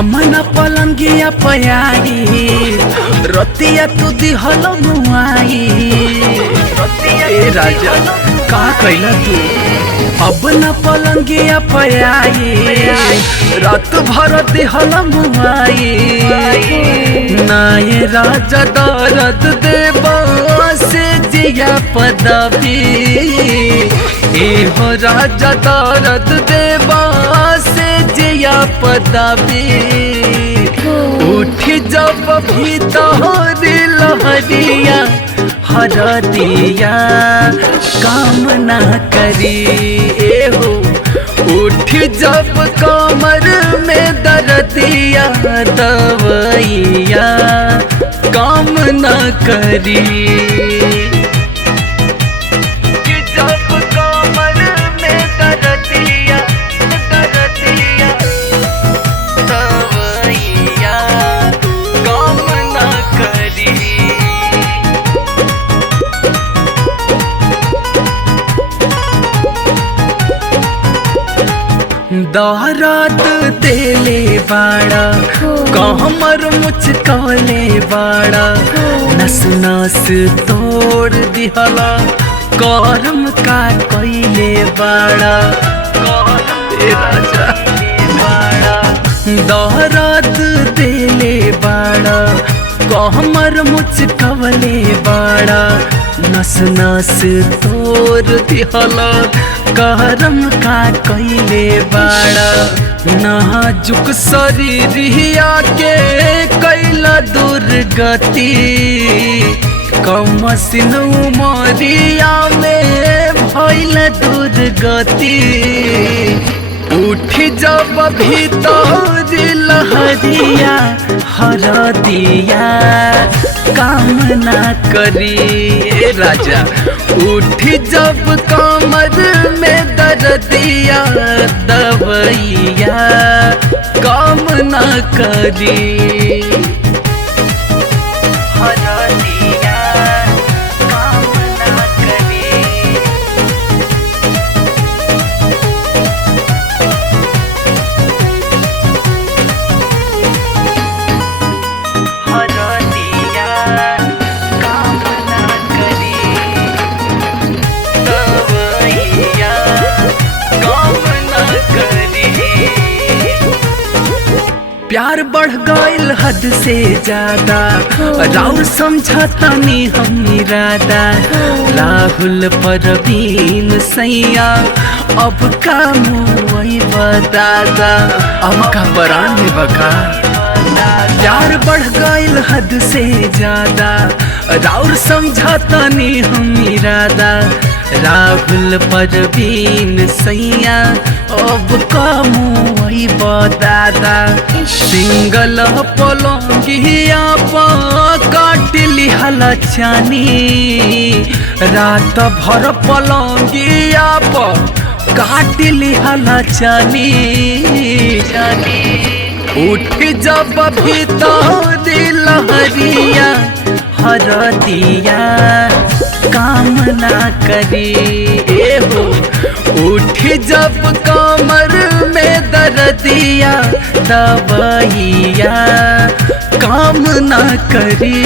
हमन पलंगिया पयाई रतिया तू दिहल मुआई। ए राजा का कैला तू अब न पलंगिया पयाई रात भर दिहल मुआई। नाये राजा दर्द देव से जिया पदवी एहो राजा दर्द देव से जिया पदवी। उठ जब भीतर लहरिया हरदिया काम ना करी एहो। उठ जब कमर में दर्दिया दवैया काम ना करी। दर्द देले बाड़ा कहमर मुचकले बाड़ा नस नस तोड़ दिहला करम का कैले बाड़ा। दर्द देले बाड़ा कहमर मुचकले बाड़ा नस नस तोड़ दिहला करम का कैले बाड़ा। नाजुक शरीरिया के कैला दुर्गति कमसिन उमरिया में भइल दुर्गति। उठ जब भीतर लहरिया हरदिया काम ना करी ए राजा। उठ जब कमर में दर्दिया दवैया काम ना करी। प्यार बढ़ गईल हद से ज्यादा राउर समझतानी हम इरादा। राहुल परवीन सैया अब का मुई बतादा अब का परान में बका। प्यार बढ़ गईल हद से ज्यादा राउर समझतानी हम इरादा। राहुल परवीन सैया अब का मुई बतादा। सिंगल पलंगिया काट लिहला चानी रात भर पलंगिया काट लिहला चानी। उठ जब भीतर लहरिया हरदिया काम ना करी एहो। उठ जब कमर में दर्दिया दवैया काम ना करी।